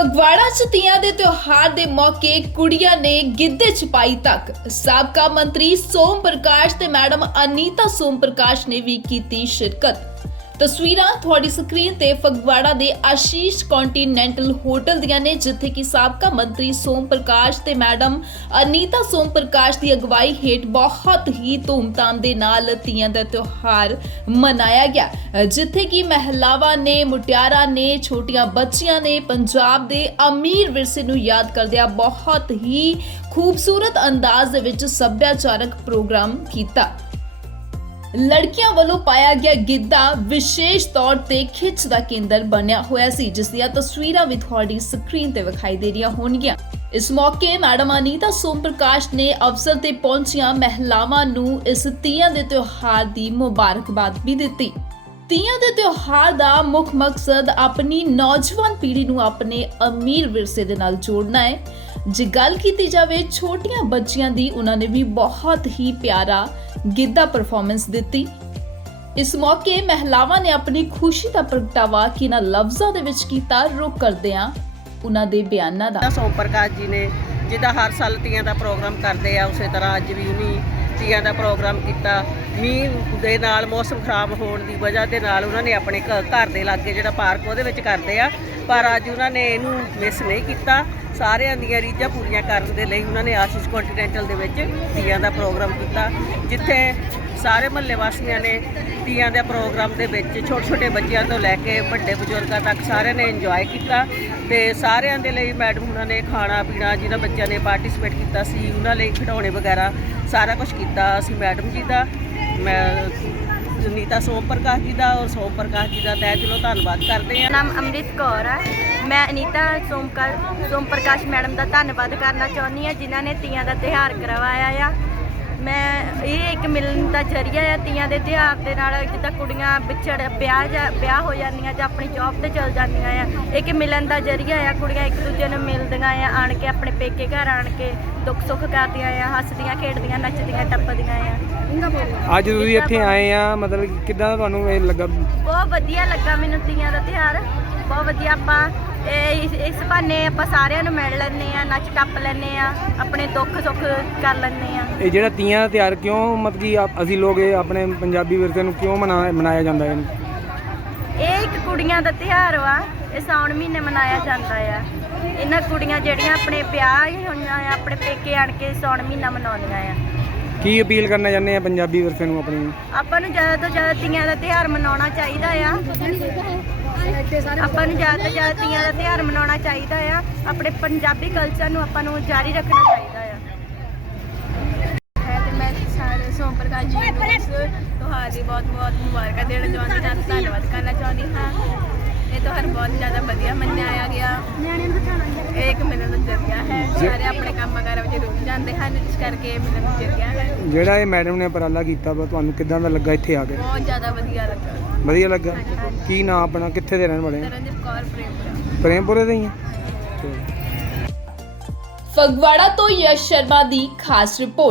ਫਗਵਾੜਾ ਚ ਤੀਆਂ ਦੇ ਤਿਉਹਾਰ ਦੇ ਮੌਕੇ ਕੁੜੀਆਂ ਨੇ ਗਿੱਧੇ ਛਪਾਈ ਤੱਕ। ਸਾਬਕਾ ਮੰਤਰੀ ਸੋਮ ਪ੍ਰਕਾਸ਼ ਤੇ ਮੈਡਮ ਅਨੀਤਾ ਸੋਮ ਪ੍ਰਕਾਸ਼ ਨੇ ਵੀ ਕੀਤੀ ਸ਼ਿਰਕਤ। ਤਸਵੀਰਾਂ ਤੁਹਾਡੀ ਸਕਰੀਨ ਤੇ ਫਗਵਾੜਾ ਦੇ ਆਸ਼ੀਸ਼ ਕੰਟੀਨੈਂਟਲ ਹੋਟਲ ਦੀਆਂ ਨੇ, ਜਿੱਥੇ ਕਿ ਸਾਬਕਾ ਮੰਤਰੀ ਸੋਮ ਪ੍ਰਕਾਸ਼ ਤੇ ਮੈਡਮ ਅਨੀਤਾ ਸੋਮ ਪ੍ਰਕਾਸ਼ ਦੀ ਅਗਵਾਈ ਹੇਠ ਬਹੁਤ ਹੀ ਧੂਮਧਾਮ ਦੇ ਨਾਲ ਤੀਆਂ ਦਾ ਤਿਉਹਾਰ ਮਨਾਇਆ ਗਿਆ। ਜਿੱਥੇ ਕਿ ਮਹਿਲਾਵਾਂ ਨੇ, ਮੁਟਿਆਰਾਂ ਨੇ, ਛੋਟੀਆਂ ਬੱਚੀਆਂ ਨੇ ਪੰਜਾਬ ਦੇ ਅਮੀਰ ਵਿਰਸੇ ਨੂੰ ਯਾਦ ਕਰਦਿਆਂ ਬਹੁਤ ਹੀ ਖੂਬਸੂਰਤ ਅੰਦਾਜ਼ ਦੇ ਵਿੱਚ ਸੱਭਿਆਚਾਰਕ ਪ੍ਰੋਗਰਾਮ ਕੀਤਾ। ਲੜਕੀਆਂ ਵੱਲੋਂ ਪਾਇਆ ਗਿਆ ਗਿੱਧਾ ਵਿਸ਼ੇਸ਼ ਤੌਰ ਤੇ ਖਿੱਚ ਦਾ ਕੇਂਦਰ ਬਣਿਆ ਹੋਇਆ ਸੀ, ਜਿਸ ਦੀਆਂ ਤਸਵੀਰਾਂ ਵੀ ਤੁਹਾਡੀ ਸਕਰੀਨ ਤੇ ਵਿਖਾਈ ਦੇ ਰਹੀਆਂ ਹੋਣਗੀਆਂ। ਇਸ ਮੌਕੇ ਮੈਡਮ ਅਨੀਤਾ ਸੋਮ ਪ੍ਰਕਾਸ਼ ਨੇ ਅਵਸਰ ਤੇ ਪਹੁੰਚੀਆਂ ਮਹਿਲਾਵਾਂ ਨੂੰ ਇਸ ਤੀਆਂ ਦੇ ਤਿਉਹਾਰ ਦੀ ਮੁਬਾਰਕਬਾਦ ਵੀ ਦਿੱਤੀ। ਤੀਆਂ ਦੇ ਤਿਉਹਾਰ ਦਾ ਮੁੱਖ ਮਕਸਦ ਆਪਣੀ ਨੌਜਵਾਨ ਪੀੜ੍ਹੀ ਨੂੰ ਆਪਣੇ ਅਮੀਰ ਵਿਰਸੇ ਦੇ ਨਾਲ ਜੋੜਨਾ ਹੈ। ਜੇ ਗੱਲ ਕੀਤੀ ਜਾਵੇ, ਛੋਟੀਆਂ ਬੱਚੀਆਂ ਦੀ, ਉਹਨਾਂ ਨੇ ਵੀ ਬਹੁਤ ਹੀ ਪਿਆਰਾ, ਗਿੱਧਾ ਪਰਫਾਰਮੈਂਸ ਦਿੱਤੀ। ਇਸ ਮੌਕੇ ਮਹਿਲਾਵਾਂ ਨੇ ਆਪਣੀ ਖੁਸ਼ੀ ਦਾ ਪ੍ਰਗਟਾਵਾ ਕਿਨਾਂ ਲਫ਼ਜ਼ਾਂ ਦੇ ਵਿੱਚ ਕੀਤਾ, ਰੁਕ ਕਰਦਿਆਂ ਉਹਨਾਂ ਦੇ ਬਿਆਨਾਂ ਦਾ। ਸੋਮ ਪ੍ਰਕਾਸ਼ ਜੀ ਨੇ ਜਿੱਦਾਂ ਹਰ ਸਾਲ ਤੀਆਂ ਦਾ ਪ੍ਰੋਗਰਾਮ ਕਰਦੇ ਆ, ਉਸੇ ਤਰ੍ਹਾਂ ਅੱਜ ਵੀ ਉਨੀ ਤੀਆਂ ਦਾ ਪ੍ਰੋਗਰਾਮ ਕੀਤਾ। ਮੀਂਹ ਦੇ ਨਾਲ ਮੌਸਮ ਖਰਾਬ ਹੋਣ ਦੀ ਵਜ੍ਹਾ ਦੇ ਨਾਲ ਉਹਨਾਂ ਨੇ ਆਪਣੇ ਘ- ਘਰ ਦੇ ਲਾਗੇ ਜਿਹੜਾ ਪਾਰਕ ਉਹਦੇ ਵਿੱਚ ਕਰਦੇ ਆ, ਪਰ ਅੱਜ ਉਹਨਾਂ ਨੇ ਇਹਨੂੰ ਮਿਸ ਨਹੀਂ ਕੀਤਾ। ਸਾਰਿਆਂ ਦੀਆਂ ਰੀਝਾਂ ਪੂਰੀਆਂ ਕਰਨ ਦੇ ਲਈ ਉਹਨਾਂ ਨੇ ਆਸ਼ੀਸ਼ ਕੰਟੀਨੈਂਟਲ ਦੇ ਵਿੱਚ ਤੀਆਂ ਦਾ ਪ੍ਰੋਗਰਾਮ ਕੀਤਾ, ਜਿੱਥੇ ਸਾਰੇ ਮਹੱਲੇ ਵਾਸੀਆਂ ਨੇ ਤੀਆਂ ਦੇ ਪ੍ਰੋਗਰਾਮ ਦੇ ਵਿੱਚ ਛੋਟੇ ਛੋਟੇ ਬੱਚਿਆਂ ਤੋਂ ਲੈ ਕੇ ਵੱਡੇ ਬਜ਼ੁਰਗਾਂ ਤੱਕ ਸਾਰਿਆਂ ਨੇ ਇੰਜੋਏ ਕੀਤਾ ਤੇ ਸਾਰਿਆਂ ਦੇ ਲਈ ਮੈਡਮ ਉਹਨਾਂ ਨੇ ਖਾਣਾ ਪੀਣਾ, ਜਿਹਨਾਂ ਬੱਚਿਆਂ ਨੇ ਪਾਰਟਿਸਿਪੇਟ ਕੀਤਾ ਸੀ, ਉਹਨਾਂ ਲਈ ਖਿਡੌਣੇ ਵਗੈਰਾ ਸਾਰਾ ਕੁਝ ਕੀਤਾ। ਅਸੀਂ ਮੈਡਮ ਜੀ ਦਾ, ਮੈਂ ਸੁਨੀਤਾ ਸੋਮ ਪ੍ਰਕਾਸ਼ ਜੀ ਦਾ, ਔਰ ਸੋਮ ਪ੍ਰਕਾਸ਼ ਜੀ ਦਾ ਤਹਿ ਦਿਲੋਂ ਧੰਨਵਾਦ ਕਰਦੇ ਹਾਂ। ਨਾਮ ਅੰਮ੍ਰਿਤ ਕੌਰ ਹੈ ਮੈਂ ਅਨੀਤਾ ਸੋਮਕਰ ਸੋਮ ਪ੍ਰਕਾਸ਼ ਮੈਡਮ ਦਾ ਧੰਨਵਾਦ ਕਰਨਾ ਚਾਹੁੰਦੀ ਹਾਂ, ਜਿਨ੍ਹਾਂ ਨੇ ਤੀਆਂ ਦਾ ਤਿਉਹਾਰ ਕਰਵਾਇਆ ਆ। ਮੈਂ ਇਹ ਇੱਕ ਮਿਲਣ ਦਾ ਜ਼ਰੀਆ ਹੈ ਤੀਆਂ ਦੇ ਤਿਉਹਾਰ ਦੇ ਨਾਲ ਜਿੱਦਾਂ ਕੁੜੀਆਂ ਵਿਛੜ ਵਿਆਹ ਜਾਂ ਵਿਆਹ ਹੋ ਜਾਂਦੀਆਂ ਜਾਂ ਆਪਣੀ ਜੌਬ ਤੇ ਚਲ ਜਾਂਦੀਆਂ ਆ ਇੱਕ ਮਿਲਣ ਦਾ ਜ਼ਰੀਆ ਆ ਕੁੜੀਆਂ ਇੱਕ ਦੂਜੇ ਨੂੰ ਮਿਲਦੀਆਂ ਆ ਆਣ ਕੇ ਆਪਣੇ ਪੇਕੇ ਘਰ ਆਣ ਕੇ ਦੁੱਖ ਸੁੱਖ ਕਰਦੀਆਂ ਆ ਹੱਸਦੀਆਂ ਖੇਡਦੀਆਂ ਨੱਚਦੀਆਂ ਟੱਪਦੀਆਂ ਆ। ਅੱਜ ਤੁਸੀਂ ਇੱਥੇ ਆਏ ਆ ਮਤਲਬ ਕਿੱਦਾਂ ਤੁਹਾਨੂੰ ਇਹ ਲੱਗਾ? ਬਹੁਤ ਵਧੀਆ ਲੱਗਾ ਮੈਨੂੰ ਤੀਆਂ ਦਾ ਤਿਉਹਾਰ ਬਹੁਤ ਵਧੀਆ ਆਪਾਂ ਇਹ ਇਸ- ਬਹਾਨੇ ਆਪਾਂ ਸਾਰਿਆਂ ਨੂੰ ਮਿਲ ਲੈਂਦੇ ਆ ਨੱਚ ਟੱਪ ਲੈਂਦੇ ਆ ਆਪਣੇ ਦੁੱਖ ਸੁੱਖ ਕਰ ਲੈਂਦੇ ਆ ਇਹ ਜਿਹੜਾ ਤੀਆਂ ਦਾ ਤਿਉਹਾਰ ਕਿਉਂ ਮਤਲਬ ਕਿ ਆਪ- ਅਸੀਂ ਲੋਕ ਇਹ ਆਪਣੇ ਪੰਜਾਬੀ ਵਿਰਸੇ ਨੂੰ ਕਿਉਂ ਮਨਾ ਮਨਾਇਆ ਜਾਂਦਾ ਹੈ? ਇਹ ਇੱਕ ਕੁੜੀਆਂ ਦਾ ਤਿਉਹਾਰ ਵਾ ਇਹ ਸਾਉਣ ਮਹੀਨੇ ਮਨਾਇਆ ਜਾਂਦਾ ਆ। ਇਹਨਾਂ ਕੁੜੀਆਂ ਜਿਹੜੀਆਂ ਆਪਣੇ ਵਿਆਹ ਹੀ ਹੋਈਆਂ ਆ ਆਪਣੇ ਪੇਕੇ ਆਣ ਕੇ ਸਾਉਣ ਮਹੀਨਾ ਮਨਾਉਂਦੀਆਂ ਆ। ਕੀ ਅਪੀਲ ਕਰਨਾ ਚਾਹੁੰਦੇ ਆ ਪੰਜਾਬੀ ਵਿਰਸੇ ਨੂੰ ਆਪਣੀ? ਆਪਾਂ ਨੂੰ ਜ਼ਿਆਦਾ ਤੋਂ ਜ਼ਿਆਦਾ ਤੀਆਂ ਦਾ ਤਿਉਹਾਰ ਮਨਾਉਣਾ ਚਾਹੀਦਾ ਆ। ਆਪਾਂ ਨੂੰ ਜ਼ਿਆਦਾ ਤੋਂ ਜ਼ਿਆਦਾ ਤੀਆਂ ਦਾ ਤਿਉਹਾਰ ਮਨਾਉਣਾ ਚਾਹੀਦਾ ਆ। ਆਪਣੇ ਪੰਜਾਬੀ ਕਲਚਰ ਨੂੰ ਆਪਾਂ ਨੂੰ ਜਾਰੀ ਰੱਖਣਾ ਚਾਹੀਦਾ ਆ। ਸਾਰੇ ਸੋਮ ਪ੍ਰਕਾਸ਼ ਜੀ ਨੂੰ ਇਸ ਤਿਉਹਾਰ ਦੀ ਬਹੁਤ ਬਹੁਤ ਮੁਬਾਰਕਾਂ ਦੇਣਾ ਚਾਹੁੰਦੀ ਹਾਂ ਧੰਨਵਾਦ ਕਰਨਾ ਚਾਹੁੰਦੀ ਹਾਂ। ਇਹ ਤਿਉਹਾਰ ਬਹੁਤ ਜ਼ਿਆਦਾ ਵਧੀਆ ਮੰਨਿਆ ਗਿਆ। ਇਹ ਇੱਕ ਮਿਲਣ ਦਾ ਜ਼ਰੀਆ ਹੈ। ਸਾਰੇ ਆਪਣੇ ਕੰਮਾਂ ਕਾਰਾਂ ਵਿੱਚ ਰੁੱਝ ਜਾਂਦੇ ਹਨ ਇਸ ਕਰਕੇ ਇਹ ਮਿਲਣ ਦਾ ਜ਼ਰੀਆ ਹੈ। ਜਿਹੜਾ ਇਹ ਮੈਡਮ ਨੇ ਉਪਰਾਲਾ ਕੀਤਾ ਵਾ ਤੁਹਾਨੂੰ ਕਿੱਦਾਂ ਦਾ ਲੱਗਾ ਇੱਥੇ ਆ ਕੇ? ਬਹੁਤ ਜ਼ਿਆਦਾ ਵਧੀਆ ਲੱਗਾ। ਵਧੀਆ ਲੱਗਾ? ਕੀ ਨਾਂ ਆਪਣਾ? ਕਿੱਥੇ ਦੇ ਰਹਿਣ ਵਾਲੇ ਆ ਕੌਰ ਪ੍ਰੇਮਪੁਰੇ। ਦੇ ਹੀ ਆ? ਫਗਵਾੜਾ ਤੋਂ ਯਸ਼ ਸ਼ਰਮਾ ਦੀ ਖਾਸ ਰਿਪੋਰਟ।